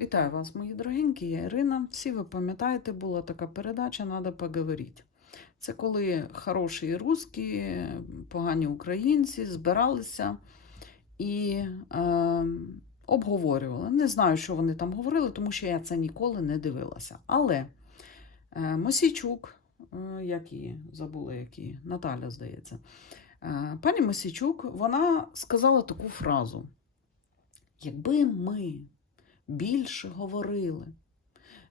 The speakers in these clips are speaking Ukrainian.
Вітаю вас, мої дорогенькі, я Ірина. Всі ви пам'ятаєте, була така передача «Надо поговорити». Це коли хороші русські, погані українці збиралися і е, обговорювали. Не знаю, що вони там говорили, тому що я це ніколи не дивилася. Але е, Мосійчук, е, як її забула, як її, Наталя, здається, е, пані Мосійчук, вона сказала таку фразу: якби ми більше говорили,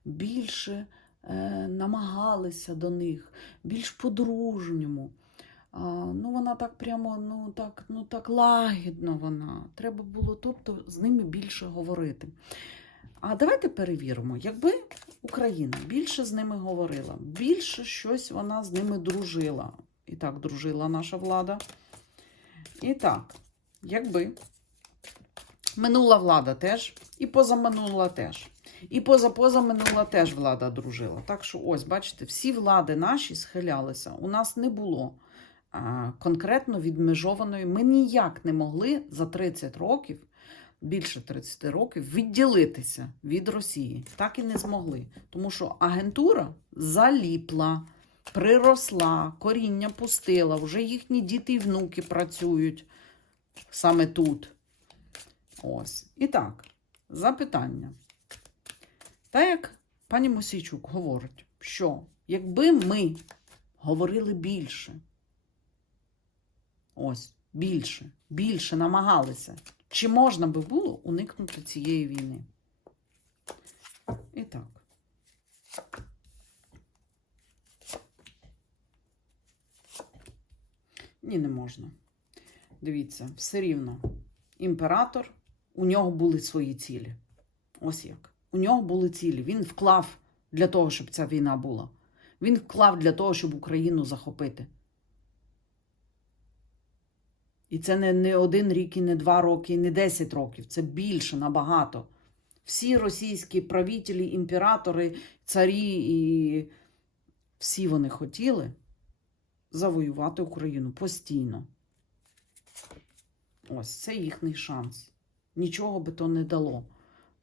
більше е, намагалися до них, більш по-дружньому. Ну, вона так прямо, ну так, ну так лагідно вона. Треба було, тобто, з ними більше говорити. А давайте перевіримо, якби Україна більше з ними говорила, більше щось вона з ними дружила. І так дружила наша влада. І так, якби Минула влада теж, і позаминула теж. І позапозаминула теж влада дружила. Так що, ось, бачите, всі влади наші схилялися. У нас не було а, конкретно відмежованої. Ми ніяк не могли за 30 років, більше 30 років, відділитися від Росії. Так і не змогли. Тому що агентура заліпла, приросла, коріння пустила, вже їхні діти і внуки працюють саме тут. Ось. І так, запитання. Так як пані Мосійчук говорить, що якби ми говорили більше, ось, більше, більше намагалися, чи можна би було уникнути цієї війни? І так. Ні, не можна. Дивіться, все рівно. Імператор у нього були свої цілі. Ось як. У нього були цілі. Він вклав для того, щоб ця війна була. Він вклав для того, щоб Україну захопити. І це не, не один рік, і не два роки, і не десять років. Це більше набагато. Всі російські правителі, імператори, царі і всі вони хотіли завоювати Україну постійно. Ось це їхній шанс. Нічого би то не дало.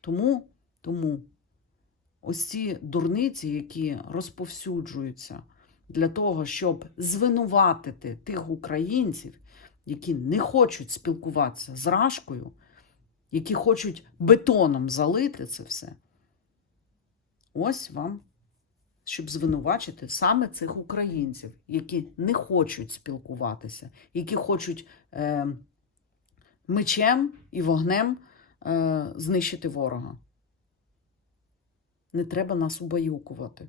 Тому, тому ось ці дурниці, які розповсюджуються для того, щоб звинуватити тих українців, які не хочуть спілкуватися з Рашкою, які хочуть бетоном залити це все. Ось вам, щоб звинувачити саме цих українців, які не хочуть спілкуватися, які хочуть. Е, мечем і вогнем е, знищити ворога. Не треба нас убаюкувати.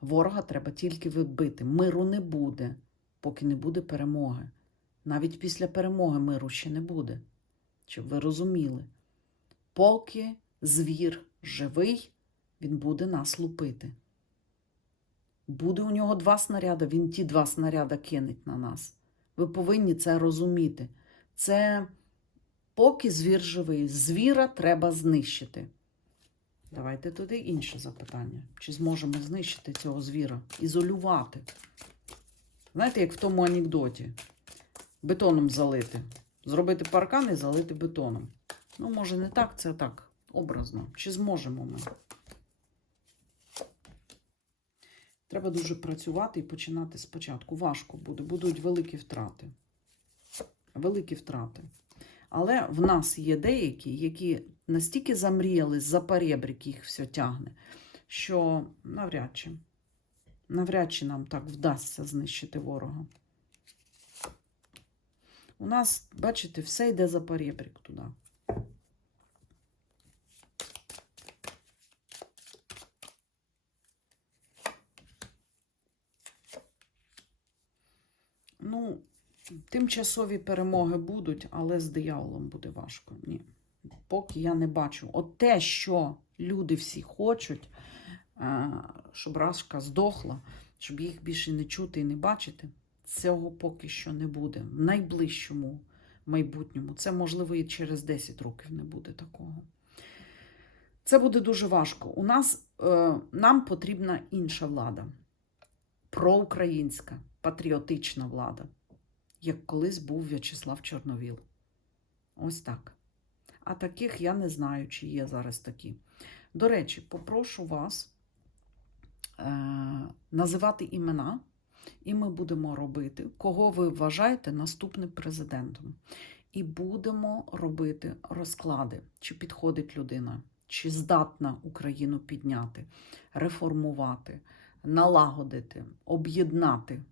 Ворога треба тільки вибити. Миру не буде, поки не буде перемоги. Навіть після перемоги миру ще не буде. Щоб ви розуміли, поки звір живий, він буде нас лупити. Буде у нього два снаряди, він ті два снаряди кинеть на нас. Ви повинні це розуміти. Це поки звір живий. Звіра треба знищити. Давайте туди інше запитання. Чи зможемо знищити цього звіра? Ізолювати. Знаєте, як в тому анекдоті. Бетоном залити. Зробити паркан і залити бетоном. Ну, може, не так, це так, образно. Чи зможемо ми? Треба дуже працювати і починати спочатку. Важко буде, будуть великі втрати великі втрати. Але в нас є деякі, які настільки замріяли за перебрік їх все тягне, що навряд чи, навряд чи нам так вдасться знищити ворога. У нас, бачите, все йде за перебрік туди. Ну, Тимчасові перемоги будуть, але з дияволом буде важко. Ні. Поки я не бачу. От те, що люди всі хочуть, щоб Рашка здохла, щоб їх більше не чути і не бачити, цього поки що не буде. В найближчому майбутньому. Це, можливо, і через 10 років не буде такого. Це буде дуже важко. У нас е, нам потрібна інша влада. Проукраїнська, патріотична влада як колись був В'ячеслав Чорновіл. Ось так. А таких я не знаю, чи є зараз такі. До речі, попрошу вас е, називати імена, і ми будемо робити, кого ви вважаєте наступним президентом. І будемо робити розклади, чи підходить людина, чи здатна Україну підняти, реформувати, налагодити, об'єднати.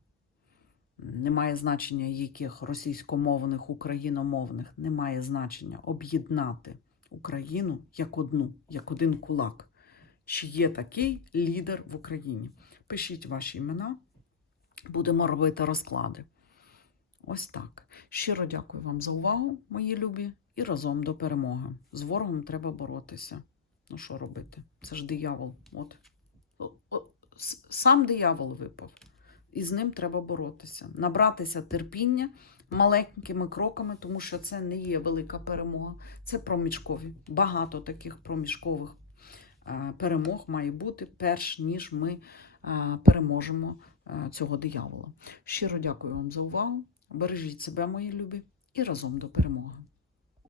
Немає значення яких російськомовних, україномовних, немає значення об'єднати Україну як одну, як один кулак. Чи є такий лідер в Україні? Пишіть ваші імена, будемо робити розклади. Ось так. Щиро дякую вам за увагу, мої любі, і разом до перемоги. З ворогом треба боротися. Ну що робити? Це ж диявол. От. Сам диявол випав. І з ним треба боротися. Набратися терпіння маленькими кроками, тому що це не є велика перемога. Це проміжкові. Багато таких проміжкових е, перемог має бути, перш ніж ми е, переможемо е, цього диявола. Щиро дякую вам за увагу. Бережіть себе, мої любі, і разом до перемоги.